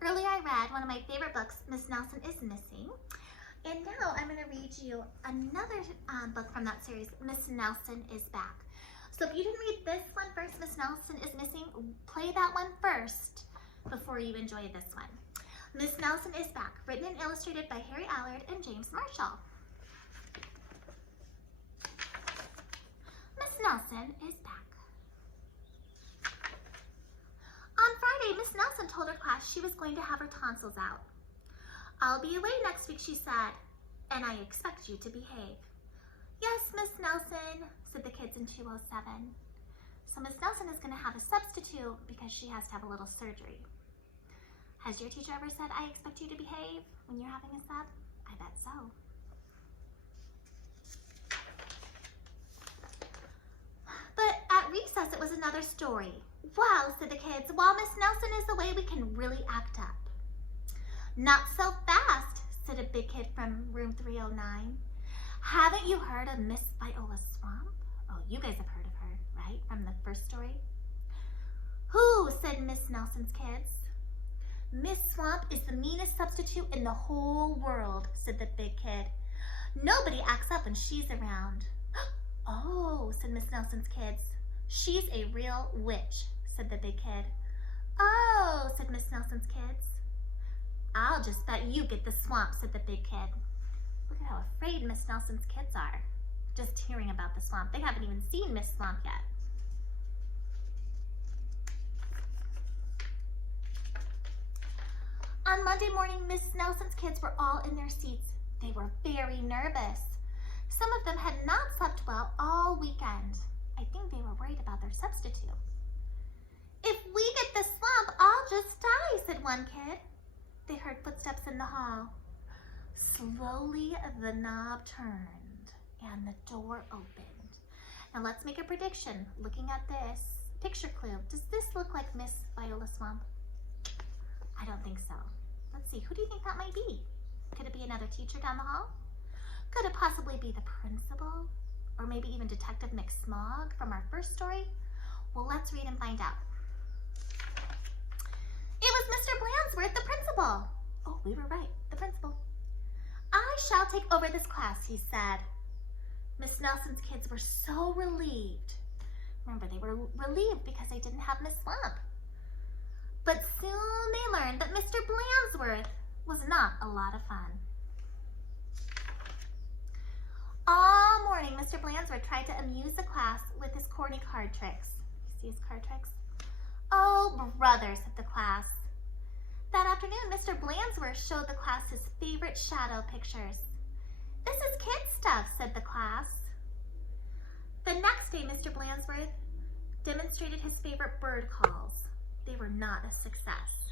Earlier I read one of my favorite books, Miss Nelson is Missing. And now I'm going to read you another book from that series, Miss Nelson is Back. So if you didn't read this one first, Miss Nelson is Missing, play that one first before you enjoy this one. Miss Nelson is Back, written and illustrated by Harry Allard and James Marshall. Miss Nelson is back. On Friday, Miss Nelson told her class she was going to have her tonsils out. "I'll be away next week," she said, "and I expect you to behave." "Yes, Miss Nelson," said the kids in 207. So Miss Nelson is going to have a substitute because she has to have a little surgery. Has your teacher ever said, "I expect you to behave" when you're having a sub? I bet so. But at recess, it was another story. "Well," said the kids, "while Miss Nelson is away, we can really act up." "Not so fast," said a big kid from room 309. "Haven't you heard of Miss Viola Swamp?" Oh, you guys have heard of her, right? From the first story. "Who?" said Miss Nelson's kids. "Miss Swamp is the meanest substitute in the whole world," said the big kid. "Nobody acts up when she's around." "Oh," said Miss Nelson's kids. "She's a real witch," said the big kid. "Oh," said Miss Nelson's kids. "I'll just bet you get the swamp," said the big kid. Look at how afraid Miss Nelson's kids are. Just hearing about the swamp. They haven't even seen Miss Swamp yet. On Monday morning, Miss Nelson's kids were all in their seats. They were very nervous. Some of them had not slept well all weekend. I think they were worried about their substitute. "If we get the swamp, I'll just die," said one kid. They heard footsteps in the hall. Slowly, the knob turned and the door opened. Now let's make a prediction. Looking at this picture clue, does this look like Miss Viola Swamp? I don't think so. Let's see, who do you think that might be? Could it be another teacher down the hall? Could it possibly be the principal? Or maybe even Detective McSmog from our first story? Well, let's read and find out. It was Mr. Blansworth, the principal. Oh, we were right, the principal. "I shall take over this class," he said. Miss Nelson's kids were so relieved. Remember, they were relieved because they didn't have Miss Swamp. But soon they learned that Mr. Blansworth was not a lot of fun. All morning, Mr. Blansworth tried to amuse the class with his corny card tricks. See his card tricks? "Oh, brother," said the class. That afternoon, Mr. Blansworth showed the class his favorite shadow pictures. "This is kid stuff," said the class. The next day, Mr. Blansworth demonstrated his favorite bird calls. They were not a success.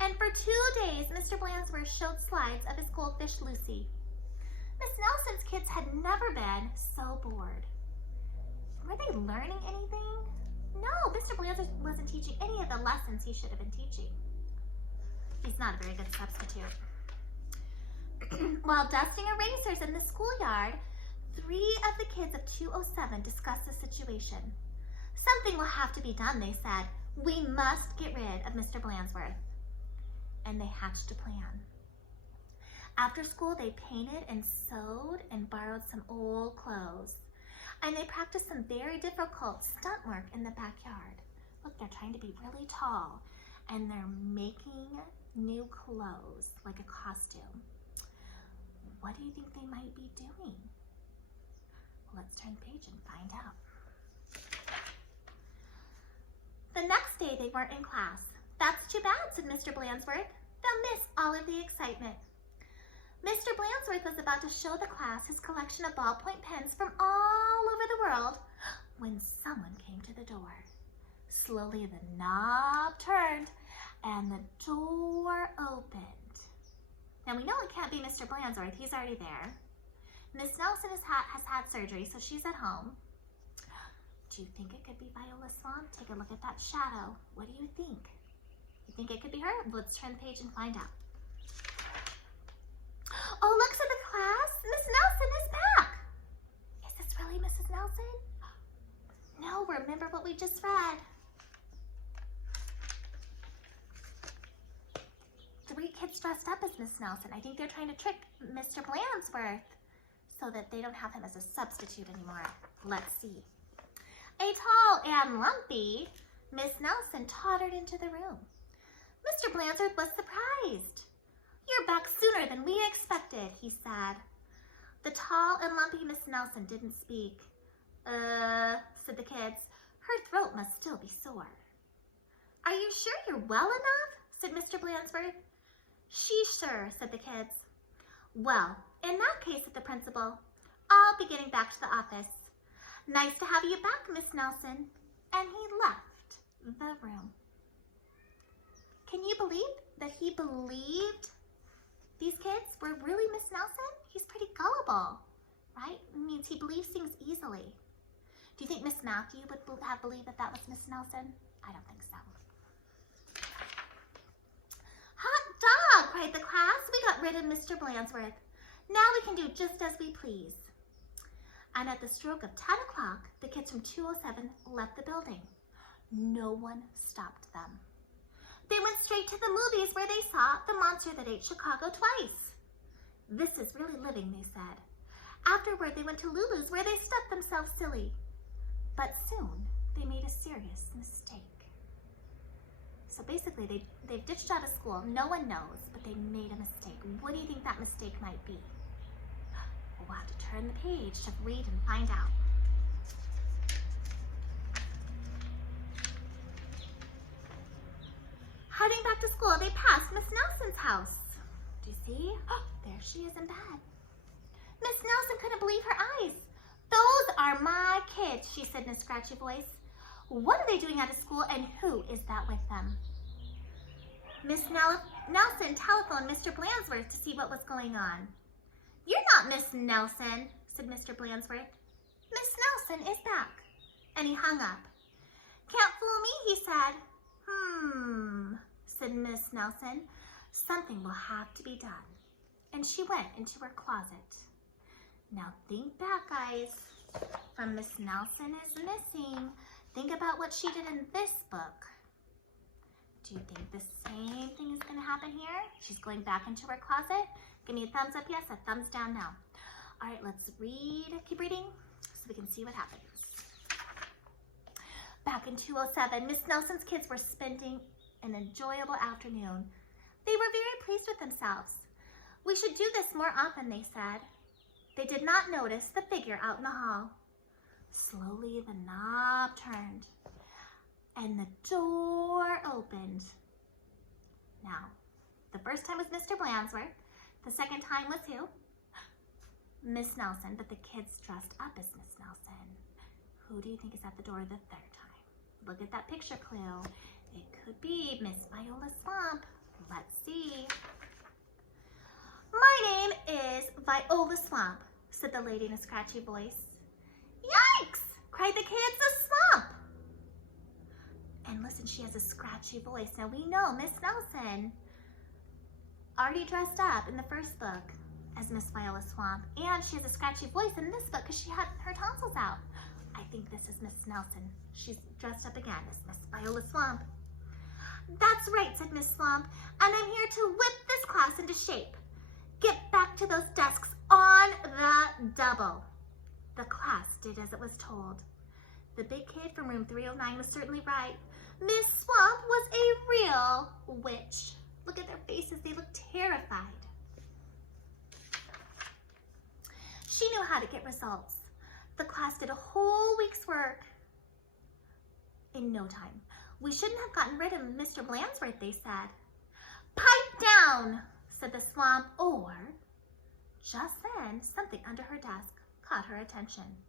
And for 2 days, Mr. Blansworth showed slides of his goldfish, Lucy. Miss Nelson's kids had never been so bored. Were they learning anything? No, Mr. Blansworth wasn't teaching any of the lessons he should have been teaching. He's not a very good substitute. While dusting erasers in the schoolyard, 3 of the kids of 207 discussed the situation. "Something will have to be done," they said. "We must get rid of Mr. Blansworth." And they hatched a plan. After school, they painted and sewed and borrowed some old clothes. And they practiced some very difficult stunt work in the backyard. Look, they're trying to be really tall. And they're making new clothes, like a costume. What do you think they might be doing? Let's turn the page and find out. The next day, they weren't in class. "That's too bad," said Mr. Blansworth. "They'll miss all of the excitement." Mr. Blansworth was about to show the class his collection of ballpoint pens from all over the world when someone came to the door. Slowly, the knob turned and the door opened. Now, we know it can't be Mr. Blansworth. He's already there. Miss Nelson has had surgery, so she's at home. Do you think it could be Viola Swamp? Take a look at that shadow. What do you think? You think it could be her? Let's turn the page and find out. Oh, look, to the class. Miss Nelson is back. Is this really Mrs. Nelson? No, remember what we just read. dressed up as Miss Nelson. I think they're trying to trick Mr. Blansworth so that they don't have him as a substitute anymore. Let's see. A tall and lumpy Miss Nelson tottered into the room. Mr. Blansworth was surprised. "You're back sooner than we expected," he said. The tall and lumpy Miss Nelson didn't speak. Said the kids. Her throat must still be sore. "Are you sure you're well enough?" said Mr. Blansworth. "Sheesh, sir," said the kids. "Well, in that case," said the principal, "I'll be getting back to the office. Nice to have you back, Miss Nelson." And he left the room. Can you believe that he believed these kids were really Miss Nelson? He's pretty gullible, right? It means he believes things easily. Do you think Miss Matthew would have believed that that was Miss Nelson? I don't think so. "Hot dog!" cried the class. "We got rid of Mr. Blansworth. Now we can do just as we please." And at the stroke of 10 o'clock, the kids from 207 left the building. No one stopped them. They went straight to the movies where they saw The Monster That Ate Chicago Twice. "This is really living," they said. Afterward, they went to Lulu's where they stuffed themselves silly. But soon, they made a serious mistake. So basically, they've ditched out of school. No one knows, but they made a mistake. What do you think that mistake might be? We'll have to turn the page to read and find out. Heading back to school, they passed Miss Nelson's house. Do you see? Oh, there she is in bed. Miss Nelson couldn't believe her eyes. "Those are my kids," she said in a scratchy voice. "What are they doing out of school, and who is that with them?" Miss Nelson telephoned Mr. Blansworth to see what was going on. "You're not Miss Nelson," said Mr. Blansworth. "Miss Nelson is back." And he hung up. "Can't fool me," he said. Said Miss Nelson. "Something will have to be done." And she went into her closet. Now think back, guys. From Miss Nelson is missing. Think about what she did in this book. Do you think the same thing is going to happen here? She's going back into her closet. Give me a thumbs up, yes, a thumbs down, no. All right, let's read. Keep reading so we can see what happens. Back in 207, Miss Nelson's kids were spending an enjoyable afternoon. They were very pleased with themselves. "We should do this more often," they said. They did not notice the figure out in the hall. Slowly, the knob turned, and the door opened. Now, the first time was Mr. Blansworth. The second time was who? Miss Nelson, but the kids dressed up as Miss Nelson. Who do you think is at the door the third time? Look at that picture clue. It could be Miss Viola Swamp. Let's see. "My name is Viola Swamp," said the lady in a scratchy voice. "Yikes!" cried the kids. "A swamp!" And listen, she has a scratchy voice. Now we know Miss Nelson already dressed up in the first book as Miss Viola Swamp, and she has a scratchy voice in this book because she had her tonsils out. I think this is Miss Nelson. She's dressed up again as Miss Viola Swamp. "That's right," said Miss Swamp, "and I'm here to whip this class into shape. Get back to those desks on the double." The class did as it was told. The big kid from room 309 was certainly right. Miss Swamp was a real witch. Look at their faces. They look terrified. She knew how to get results. The class did a whole week's work in no time. "We shouldn't have gotten rid of Mr. Blansworth," they said. "Pipe down," said the Swamp, or just then something under her desk caught her attention.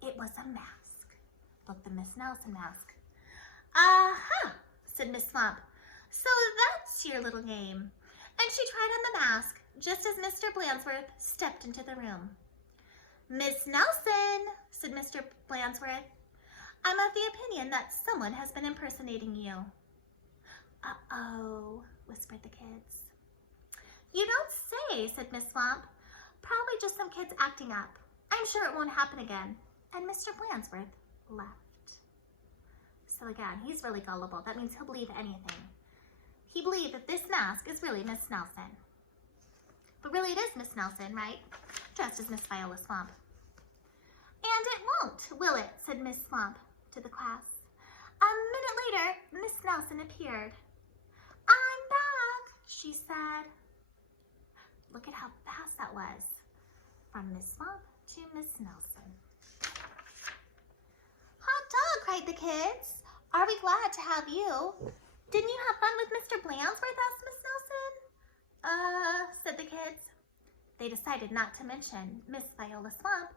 It was a mask. Look, the Miss Nelson mask. "Aha," said Miss Swamp. "So that's your little game." And she tried on the mask just as Mr. Blansworth stepped into the room. "Miss Nelson," said Mr. Blansworth, "I'm of the opinion that someone has been impersonating you." "Uh-oh," whispered the kids. "You don't say," said Miss Swamp. "Probably just some kids acting up. I'm sure it won't happen again." And Mr. Blansworth left. So again, he's really gullible. That means he'll believe anything. He believed that this mask is really Miss Nelson. But really it is Miss Nelson, right? Dressed as Miss Viola Swamp. And it won't, will it? Said Miss Swamp to the class. A minute later, Miss Nelson appeared. I'm back, she said. Look at how fast that was. From Miss Swamp to Miss Nelson. Hot dog, cried the kids. Are we glad to have you? Didn't you have fun with Mr. Blandsworth? Asked Miss Nelson. Said the kids. They decided not to mention Miss Viola Swamp,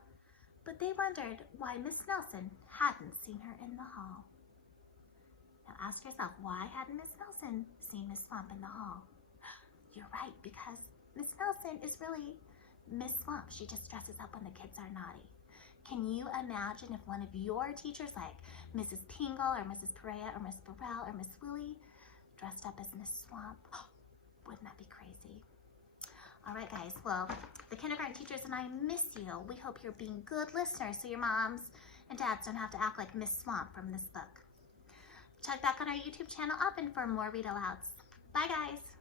but they wondered why Miss Nelson hadn't seen her in the hall. Now ask yourself, why hadn't Miss Nelson seen Miss Swamp in the hall? You're right, because Miss Nelson is really Miss Swamp. She just dresses up when the kids are naughty. Can you imagine if one of your teachers, like Mrs. Pingle or Mrs. Perea or Miss Burrell or Miss Willie, dressed up as Miss Swamp? Wouldn't that be crazy? All right, guys. Well, the kindergarten teachers and I miss you. We hope you're being good listeners so your moms and dads don't have to act like Miss Swamp from this book. Check back on our YouTube channel often for more read-alouds. Bye, guys.